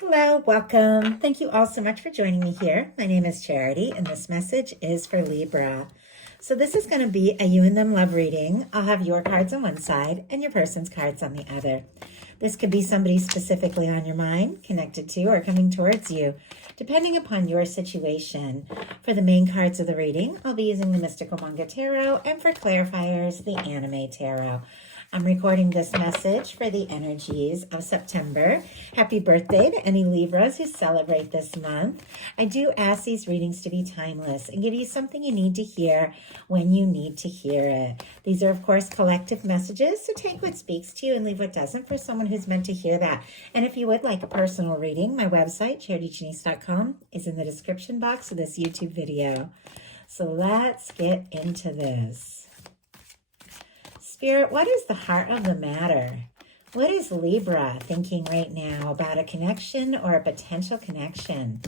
Hello, welcome. Thank you all so much for joining me here. My name is Charity, and this message is for Libra. So this is going to be a you and them love reading. I'll have your cards on one side and your person's cards on the other. This could be somebody specifically on your mind, connected to, or coming towards you, depending upon your situation. For the main cards of the reading, I'll be using the Mystical Manga Tarot, and for clarifiers, the Anime Tarot. I'm recording this message for the energies of September. Happy birthday to any Libras who celebrate this month. I do ask these readings to be timeless and give you something you need to hear when you need to hear it. These are, of course, collective messages, so take what speaks to you and leave what doesn't for someone who's meant to hear that. And if you would like a personal reading, my website, charityjanice.com, is in the description box of this YouTube video. So let's get into this. Spirit, what is the heart of the matter? What is Libra thinking right now about a connection or a potential connection?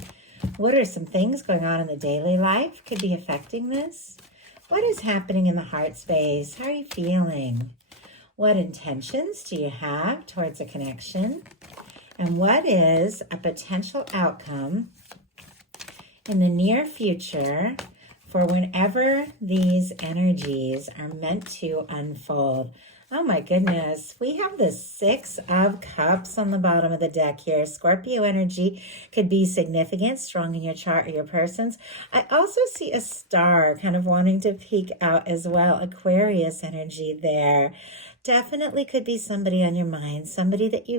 What are some things going on in the daily life could be affecting this? What is happening in the heart space? How are you feeling? What intentions do you have towards a connection? And what is a potential outcome in the near future for whenever these energies are meant to unfold? Oh my goodness, we have the Six of Cups on the bottom of the deck here. Scorpio energy could be significant, strong in your chart or your person's. I also see a star kind of wanting to peek out as well. Aquarius energy there. Definitely could be somebody on your mind, somebody that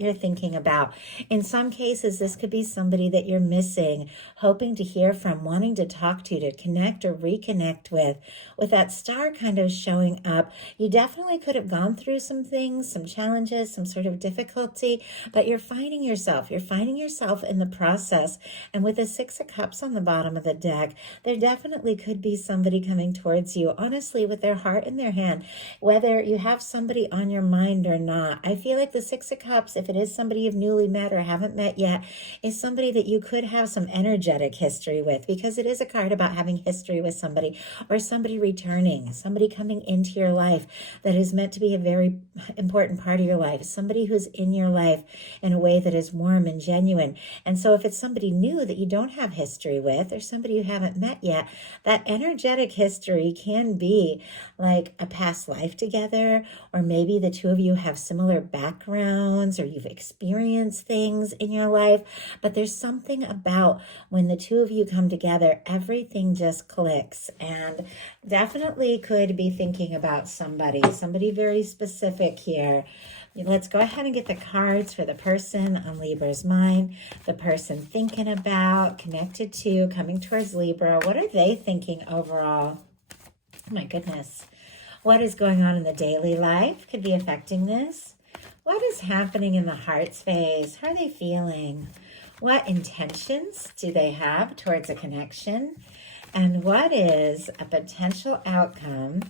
you're thinking about. In some cases, this could be somebody that you're missing, hoping to hear from, wanting to talk to connect or reconnect with. With that star kind of showing up, you definitely could have gone through some things, some challenges, some sort of difficulty, but you're finding yourself in the process. And with the Six of Cups on the bottom of the deck, there definitely could be somebody coming towards you, honestly, with their heart in their hand, whether you have somebody on your mind or not. I feel like the Six of Cups, if it is somebody you've newly met or haven't met yet, is somebody that you could have some energetic history with, because it is a card about having history with somebody, or somebody returning, somebody coming into your life that is meant to be a very important part of your life, somebody who's in your life in a way that is warm and genuine. And so if it's somebody new that you don't have history with, or somebody you haven't met yet, that energetic history can be like a past life together, or maybe the two of you have similar backgrounds, or you've experienced things in your life. But there's something about when the two of you come together, everything just clicks. And definitely could be thinking about somebody very specific here. Let's go ahead and get the cards for the person on Libra's mind, the person thinking about, connected to, coming towards Libra. What are they thinking overall? Oh my goodness. What is going on in the daily life could be affecting this? What is happening in the heart space? How are they feeling? What intentions do they have towards a connection? And what is a potential outcome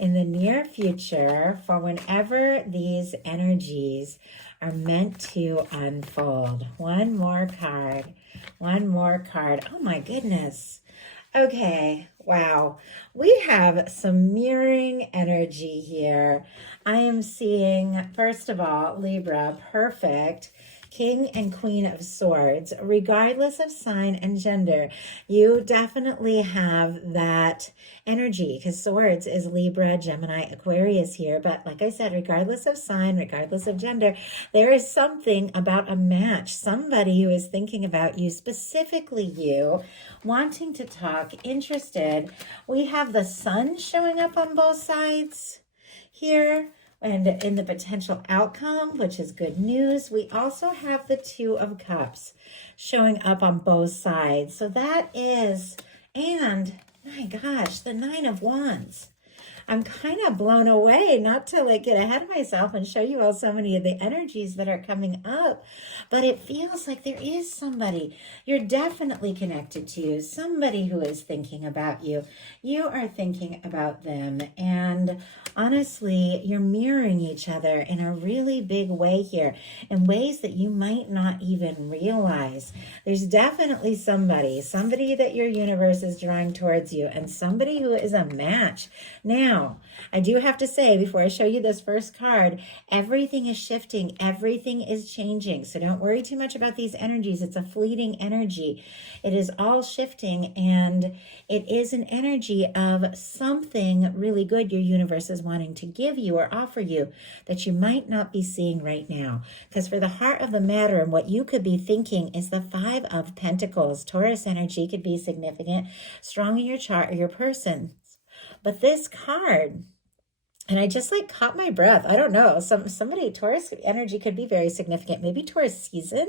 in the near future for whenever these energies are meant to unfold? One more card. Oh my goodness. Okay, wow. We have some mirroring energy here. I am seeing, first of all, Libra, perfect. King and Queen of Swords, regardless of sign and gender. You definitely have that energy, because Swords is Libra, Gemini, Aquarius here. But like I said, regardless of sign, regardless of gender, there is something about a match, somebody who is thinking about you, specifically you, wanting to talk, interested. We have the Sun showing up on both sides here. And in the potential outcome, which is good news, we also have the Two of Cups showing up on both sides. So that is, and my gosh, the Nine of Wands. I'm kind of blown away, not to like get ahead of myself and show you all so many of the energies that are coming up, but it feels like there is somebody you're definitely connected to, somebody who is thinking about you. You are thinking about them, and honestly, you're mirroring each other in a really big way here, in ways that you might not even realize. There's definitely somebody that your universe is drawing towards you, and somebody who is a match. Now, Now, I do have to say, before I show you this first card, everything is shifting. Everything is changing. So don't worry too much about these energies. It's a fleeting energy. It is all shifting, and it is an energy of something really good your universe is wanting to give you or offer you that you might not be seeing right now. Because for the heart of the matter, and what you could be thinking is the Five of Pentacles. Taurus energy could be significant, strong in your chart or your person. But this card, and I just like caught my breath. I don't know. Somebody, Taurus energy could be very significant. Maybe Taurus season,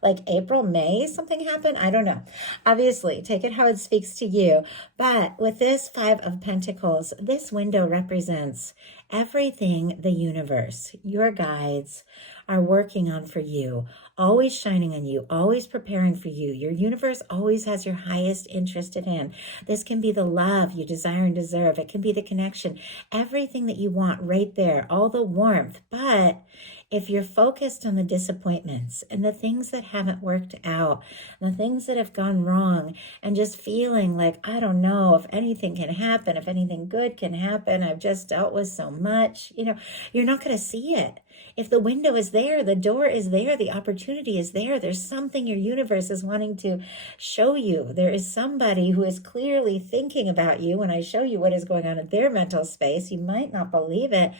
like April, May, something happened. I don't know. Obviously, take it how it speaks to you. But with this Five of Pentacles, this window represents everything the universe, your guides, are working on for you, always shining on you, always preparing for you. Your universe always has your highest interest at hand. This can be the love you desire and deserve. It can be the connection, everything that you want right there, all the warmth. But if you're focused on the disappointments and the things that haven't worked out, the things that have gone wrong, and just feeling like, I don't know if anything can happen, if anything good can happen, I've just dealt with so much, you're not going to see it. If the window is there, the door is there, the opportunity is there, there's something your universe is wanting to show you. There is somebody who is clearly thinking about you. When I show you what is going on in their mental space, you might not believe it,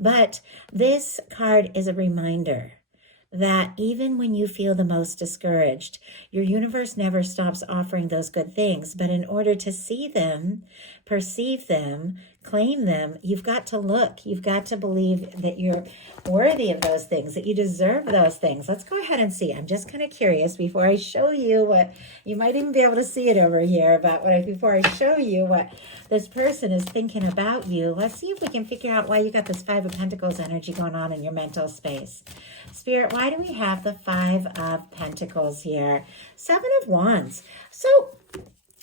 but this card is a reminder that even when you feel the most discouraged, your universe never stops offering those good things. But in order to see them, perceive them, claim them, you've got to look. You've got to believe that you're worthy of those things, that you deserve those things. Let's go ahead and see. I'm just kind of curious before I show you what, you might even be able to see it over here, but before I show you what this person is thinking about you, let's see if we can figure out why you got this Five of Pentacles energy going on in your mental space. Spirit, why do we have the Five of Pentacles here? Seven of Wands. So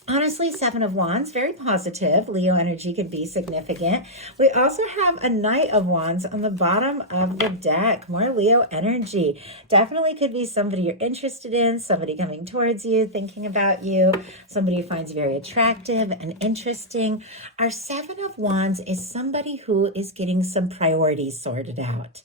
honestly, Seven of Wands, very positive. Leo energy could be significant. We also have a Knight of Wands on the bottom of the deck. More Leo energy. Definitely could be somebody you're interested in, somebody coming towards you, thinking about you, somebody who finds very attractive and interesting. Our Seven of Wands is somebody who is getting some priorities sorted out.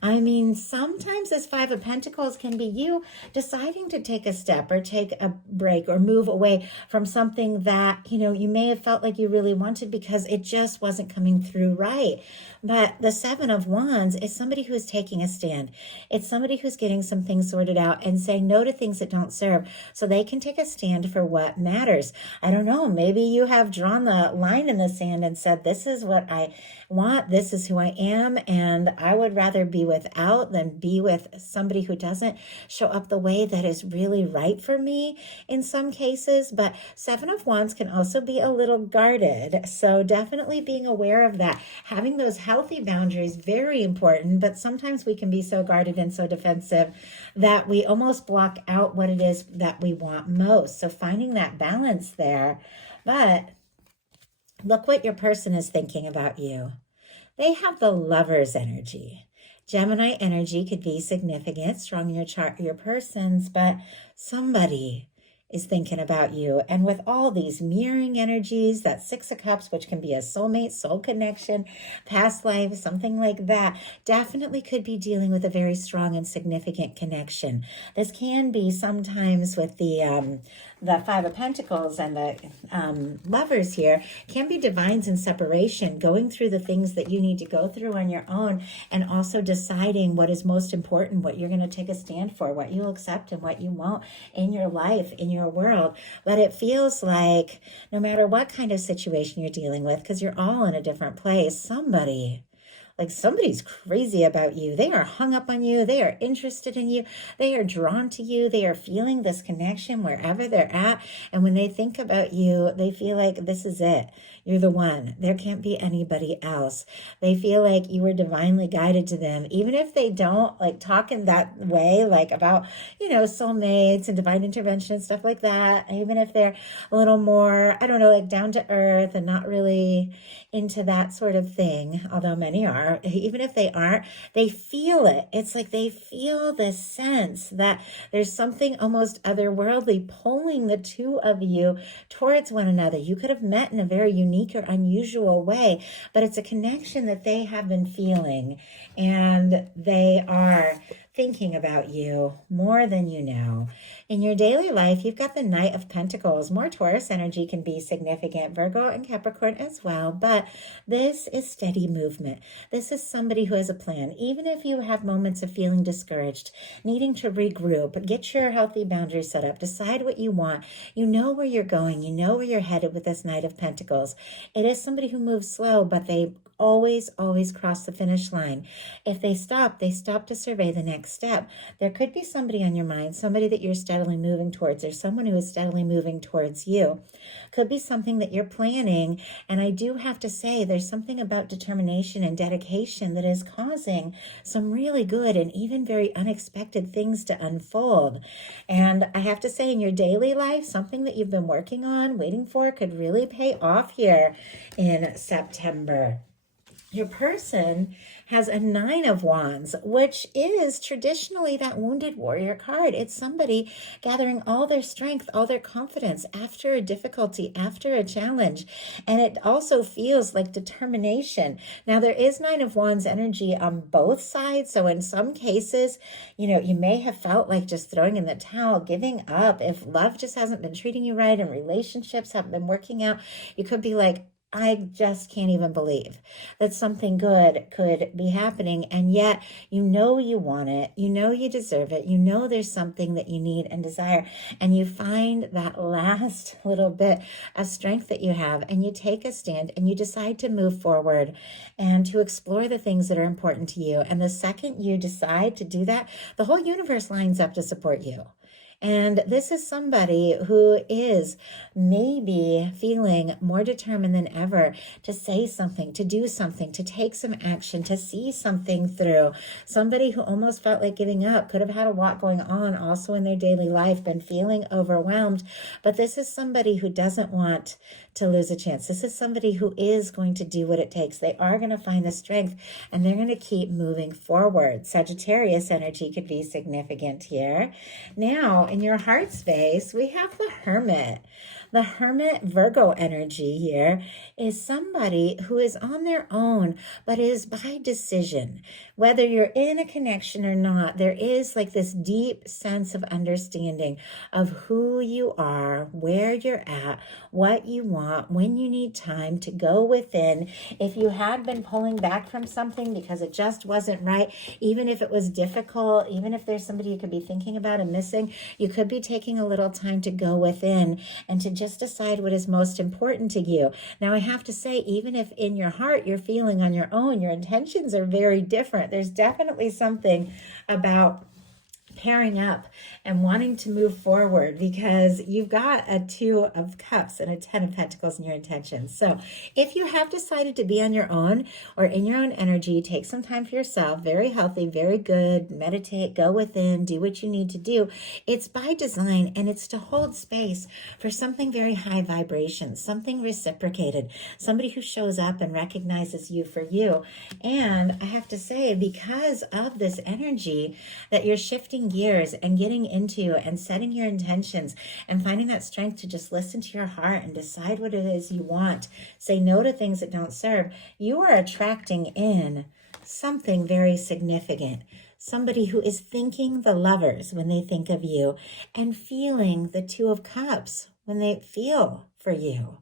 I mean, sometimes this Five of Pentacles can be you deciding to take a step or take a break or move away from something that, you may have felt like you really wanted because it just wasn't coming through right. But the Seven of Wands is somebody who is taking a stand. It's somebody who's getting some things sorted out and saying no to things that don't serve so they can take a stand for what matters. I don't know. Maybe you have drawn the line in the sand and said, this is what I want. This is who I am. And I would rather be without than be with somebody who doesn't show up the way that is really right for me in some cases. But Seven of Wands can also be a little guarded. So definitely being aware of that. Having those healthy boundaries, very important, but sometimes we can be so guarded and so defensive that we almost block out what it is that we want most. So finding that balance there. But look what your person is thinking about you. They have the Lover's energy. Gemini energy could be significant, strong in your chart, your person's, but somebody is thinking about you. And with all these mirroring energies, that Six of Cups, which can be a soulmate, soul connection, past life, something like that, definitely could be dealing with a very strong and significant connection. This can be sometimes with the Five of Pentacles and the Lovers here, can be divines in separation, going through the things that you need to go through on your own, and also deciding what is most important, what you're going to take a stand for, what you'll accept and what you won't in your life, in your world. But it feels like no matter what kind of situation you're dealing with, because you're all in a different place, somebody's crazy about you. They are hung up on you. They are interested in you. They are drawn to you. They are feeling this connection wherever they're at. And when they think about you, they feel like this is it. You're the one. There can't be anybody else. They feel like you were divinely guided to them. Even if they don't talk in that way, about, soulmates and divine intervention and stuff like that. Even if they're a little more, down to earth and not really into that sort of thing, although many are. are, even if they aren't, they feel it. It's like they feel this sense that there's something almost otherworldly pulling the two of you towards one another. You could have met in a very unique or unusual way, but it's a connection that they have been feeling, and they are thinking about you more than you know. In your daily life, you've got the Knight of Pentacles. More Taurus energy can be significant, Virgo and Capricorn as well, but this is steady movement. This is somebody who has a plan. Even if you have moments of feeling discouraged, needing to regroup, get your healthy boundaries set up, decide what you want. You know where you're going. You know where you're headed with this Knight of Pentacles. It is somebody who moves slow, but they always cross the finish line. If they stop to survey the next step. There could be somebody on your mind, somebody that you're steadily moving towards, or someone who is steadily moving towards you. Could be something that you're planning. And I do have to say, there's something about determination and dedication that is causing some really good and even very unexpected things to unfold. And I have to say, in your daily life, something that you've been working on, waiting for, could really pay off here in September. Your person has a 9 of Wands, which is traditionally that wounded warrior card. It's somebody gathering all their strength, all their confidence after a difficulty, after a challenge. And it also feels like determination. Now, there is 9 of Wands energy on both sides. So in some cases, you may have felt like just throwing in the towel, giving up. If love just hasn't been treating you right and relationships haven't been working out, you could be like, I just can't even believe that something good could be happening. And yet, you want it. You deserve it. There's something that you need and desire. And you find that last little bit of strength that you have, and you take a stand and you decide to move forward and to explore the things that are important to you. And the second you decide to do that, the whole universe lines up to support you. And this is somebody who is maybe feeling more determined than ever to say something, to do something, to take some action, to see something through. Somebody who almost felt like giving up, could have had a lot going on also in their daily life, been feeling overwhelmed. But this is somebody who doesn't want to lose a chance. This is somebody who is going to do what it takes. They are going to find the strength, and they're going to keep moving forward. Sagittarius energy could be significant here. Now, in your heart space, we have the Hermit. The Hermit Virgo energy here is somebody who is on their own, but is by decision. Whether you're in a connection or not, there is like this deep sense of understanding of who you are, where you're at, what you want, when you need time to go within. If you had been pulling back from something because it just wasn't right, even if it was difficult, even if there's somebody you could be thinking about and missing, you could be taking a little time to go within and to just decide what is most important to you. Now, I have to say, even if in your heart you're feeling on your own, your intentions are very different. There's definitely something about pairing up and wanting to move forward, because you've got a 2 of Cups and a 10 of Pentacles in your intentions. So if you have decided to be on your own or in your own energy, take some time for yourself. Very healthy, very good. Meditate, go within, do what you need to do. It's by design, and it's to hold space for something very high vibration, something reciprocated, somebody who shows up and recognizes you for you. And I have to say, because of this energy that you're shifting gears and getting into and setting your intentions and finding that strength to just listen to your heart and decide what it is you want, say no to things that don't serve, you are attracting in something very significant. Somebody who is thinking the Lovers when they think of you, and feeling the 2 of Cups when they feel for you.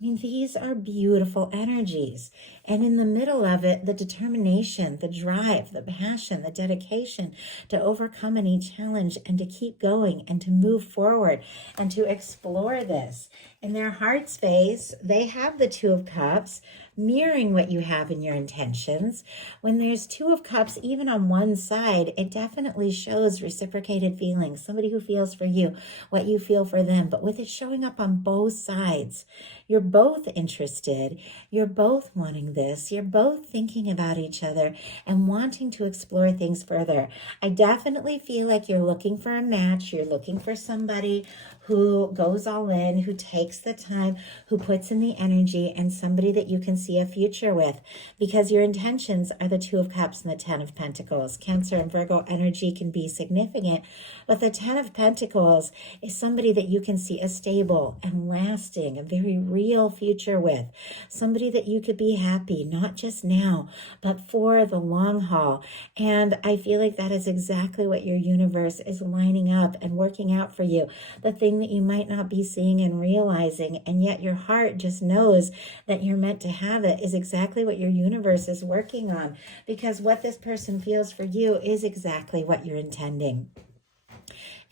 I mean, these are beautiful energies. And in the middle of it, the determination, the drive, the passion, the dedication to overcome any challenge and to keep going and to move forward and to explore this. In their heart space, they have the 2 of Cups, mirroring what you have in your intentions. When there's 2 of Cups, even on one side, it definitely shows reciprocated feelings, somebody who feels for you, what you feel for them. But with it showing up on both sides, you're both interested, you're both wanting this. You're both thinking about each other and wanting to explore things further. I definitely feel like you're looking for a match. You're looking for somebody who goes all in, who takes the time, who puts in the energy, and somebody that you can see a future with, because your intentions are the Two of Cups and the Ten of Pentacles. Cancer and Virgo energy can be significant, but the Ten of Pentacles is somebody that you can see a stable and lasting, a very real future with, somebody that you could be happy, not just now, but for the long haul. And I feel like that is exactly what your universe is lining up and working out for you. The thing that you might not be seeing and realizing, and yet your heart just knows that you're meant to have it, is exactly what your universe is working on, because what this person feels for you is exactly what you're intending.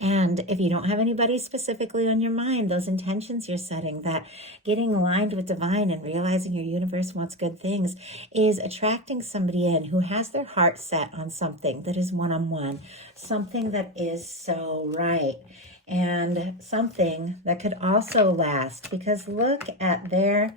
And if you don't have anybody specifically on your mind, those intentions you're setting, that getting aligned with divine and realizing your universe wants good things, is attracting somebody in who has their heart set on something that is one-on-one, something that is so right, and something that could also last, because look at their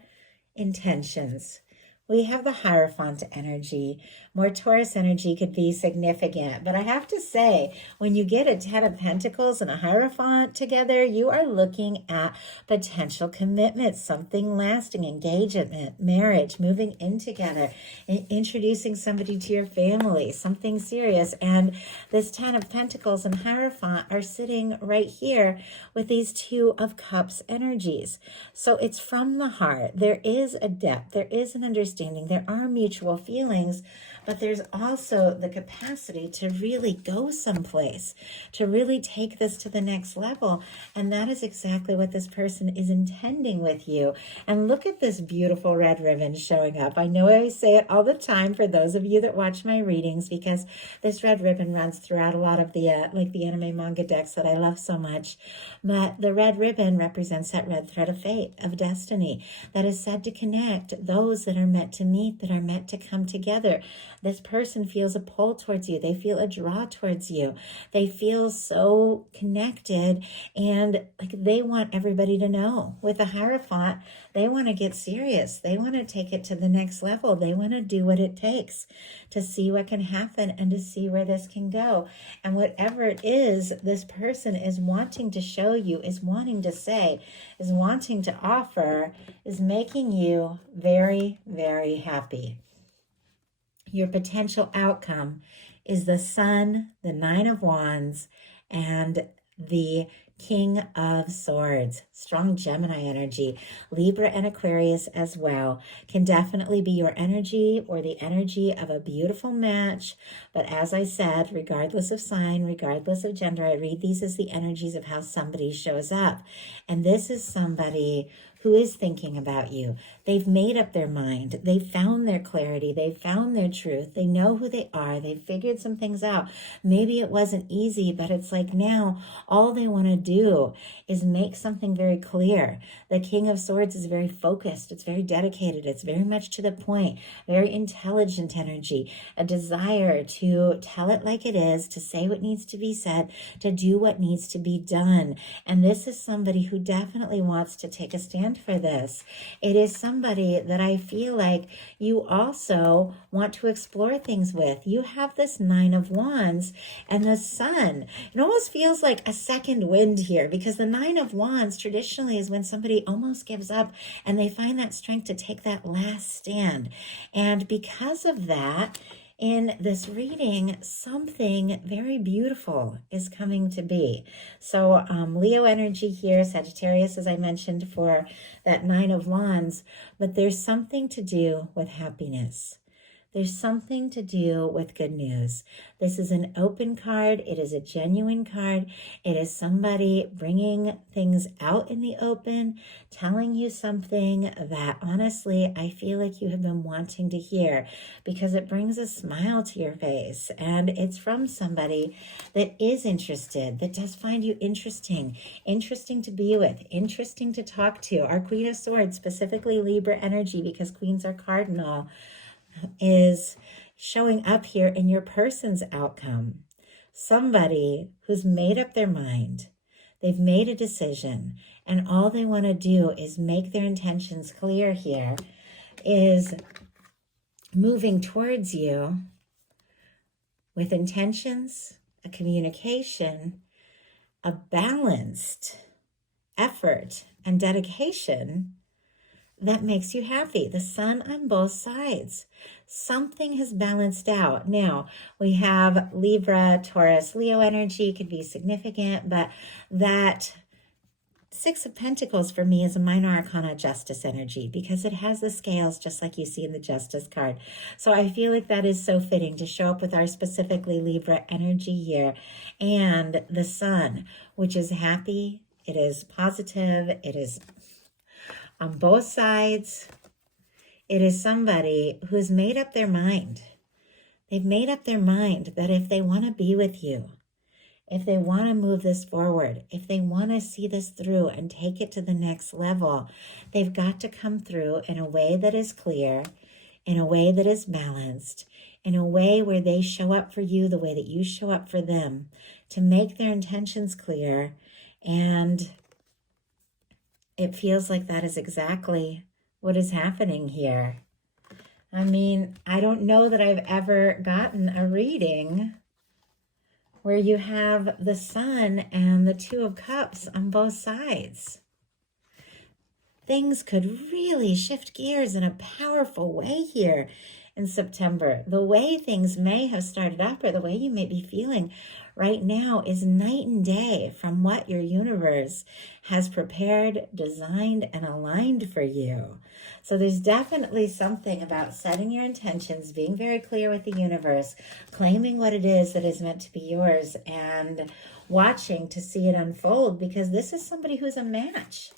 intentions. We have the Hierophant energy. More Taurus energy could be significant. But I have to say, when you get a Ten of Pentacles and a Hierophant together, you are looking at potential commitment, something lasting, engagement, marriage, moving in together, introducing somebody to your family, something serious. And this Ten of Pentacles and Hierophant are sitting right here with these Two of Cups energies. So it's from the heart. There is a depth. There is an understanding. There are mutual feelings, but there's also the capacity to really go someplace, to really take this to the next level. And that is exactly what this person is intending with you. And look at this beautiful red ribbon showing up. I know I say it all the time for those of you that watch my readings, because this red ribbon runs throughout a lot of the like the anime manga decks that I love so much. But the red ribbon represents that red thread of fate, of destiny, that is said to connect those that are meant to meet, that are meant to come together. This person feels a pull towards you. They feel a draw towards you. They feel so connected, and like they want everybody to know. With the Hierophant, they want to get serious. They want to take it to the next level. They want to do what it takes to see what can happen and to see where this can go. And whatever it is this person is wanting to show you, is wanting to say, is wanting to offer, is making you very, very happy. Your potential outcome is the Sun, the Nine of Wands, and the King of Swords. Strong Gemini energy. Libra and Aquarius as well can definitely be your energy, or the energy of a beautiful match. But as I said, regardless of sign, regardless of gender, I read these as the energies of how somebody shows up. And this is somebody who is thinking about you. They've made up their mind. They've found their clarity. They've found their truth. They know who they are. They've figured some things out. Maybe it wasn't easy, but it's like now all they want to do is make something very clear. The King of Swords is very focused. It's very dedicated. It's very much to the point, very intelligent energy, a desire to tell it like it is, to say what needs to be said, to do what needs to be done. And this is somebody who definitely wants to take a stand for this. It is somebody that I feel like you also want to explore things with. You have this Nine of Wands and the Sun. It almost feels like a second wind here, because the Nine of Wands traditionally is when somebody almost gives up and they find that strength to take that last stand. And because of that, in this reading, something very beautiful is coming to be. So Leo energy here, Sagittarius, as I mentioned, for that Nine of Wands, but there's something to do with happiness. There's something to do with good news. This is an open card. It is a genuine card. It is somebody bringing things out in the open, telling you something that honestly I feel like you have been wanting to hear, because it brings a smile to your face, and it's from somebody that is interested, that does find you interesting to be with, interesting to talk to. Our Queen of Swords, specifically Libra energy, because queens are cardinal, is showing up here in your person's outcome. Somebody who's made up their mind. They've made a decision, and all they want to do is make their intentions clear here, is moving towards you with intentions, a communication, a balanced effort and dedication that makes you happy. The sun on both sides. Something has balanced out. Now, we have Libra, Taurus, Leo energy could be significant, but that Six of Pentacles for me is a minor arcana justice energy because it has the scales just like you see in the justice card. So I feel like that is so fitting to show up with our specifically Libra energy here. And the sun, which is happy, it is positive, it is on both sides. It is somebody who's made up their mind. They've made up their mind that if they want to be with you, if they want to move this forward, if they want to see this through and take it to the next level, they've got to come through in a way that is clear, in a way that is balanced, in a way where they show up for you the way that you show up for them, to make their intentions clear. And it feels like that is exactly what is happening here. I mean, I don't know that I've ever gotten a reading where you have the sun and the Two of Cups on both sides. Things could really shift gears in a powerful way here in September. The way things may have started up or the way you may be feeling right now is night and day from what your universe has prepared, designed, and aligned for you. So there's definitely something about setting your intentions, being very clear with the universe, claiming what it is that is meant to be yours, and watching to see it unfold, because this is somebody who's a match.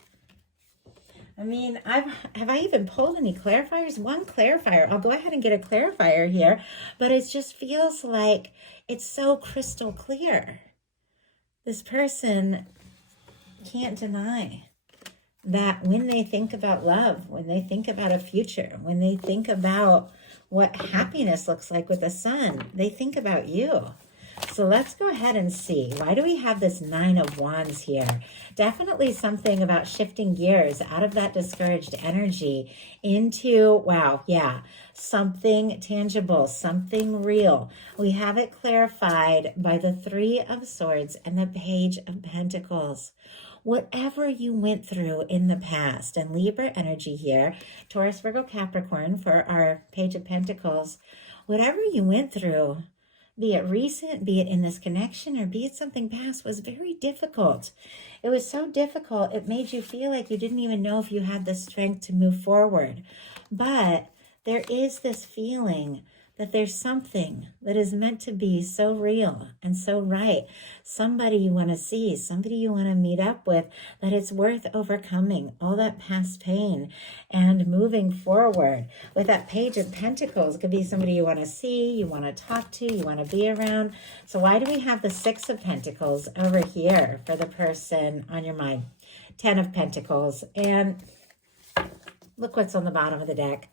I mean, have I even pulled any clarifiers? One clarifier. I'll go ahead and get a clarifier here, but it just feels like it's so crystal clear. This person can't deny that when they think about love, when they think about a future, when they think about what happiness looks like with the sun, they think about you. So let's go ahead and see. Why do we have this Nine of Wands here? Definitely something about shifting gears out of that discouraged energy into, wow, yeah, something tangible, something real. We have it clarified by the Three of Swords and the Page of Pentacles. Whatever you went through in the past, and Libra energy here, Taurus, Virgo, Capricorn for our Page of Pentacles, whatever you went through, be it recent, be it in this connection, or be it something past, was very difficult. It was so difficult, it made you feel like you didn't even know if you had the strength to move forward. But there is this feeling that there's something that is meant to be so real and so right. Somebody you want to see, somebody you want to meet up with, that it's worth overcoming all that past pain and moving forward. With that Page of Pentacles, it could be somebody you want to see, you want to talk to, you want to be around. So why do we have the Six of Pentacles over here for the person on your mind? 10 of Pentacles. And look what's on the bottom of the deck.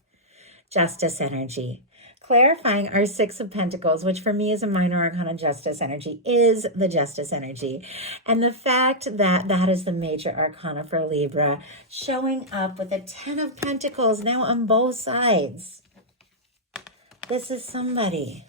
Justice energy. Clarifying our Six of Pentacles, which for me is a minor arcana justice energy, is the justice energy. And the fact that that is the major arcana for Libra, showing up with a 10 of Pentacles now on both sides. This is somebody.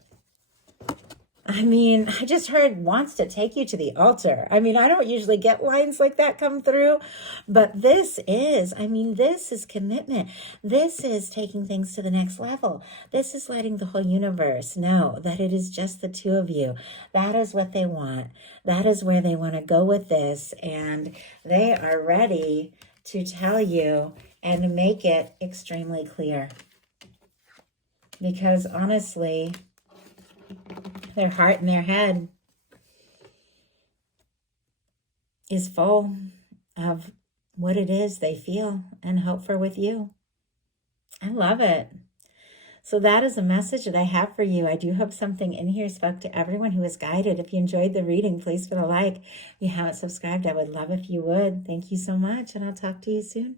I mean, I just heard wants to take you to the altar. I mean, I don't usually get lines like that come through, but this is, I mean, this is commitment. This is taking things to the next level. This is letting the whole universe know that it is just the two of you. That is what they want. That is where they want to go with this. And they are ready to tell you and make it extremely clear. Because honestly, their heart and their head is full of what it is they feel and hope for with you. I love it. So that is a message that I have for you. I do hope something in here spoke to everyone who was guided. If you enjoyed the reading, please put a like. If you haven't subscribed, I would love if you would. Thank you so much, and I'll talk to you soon.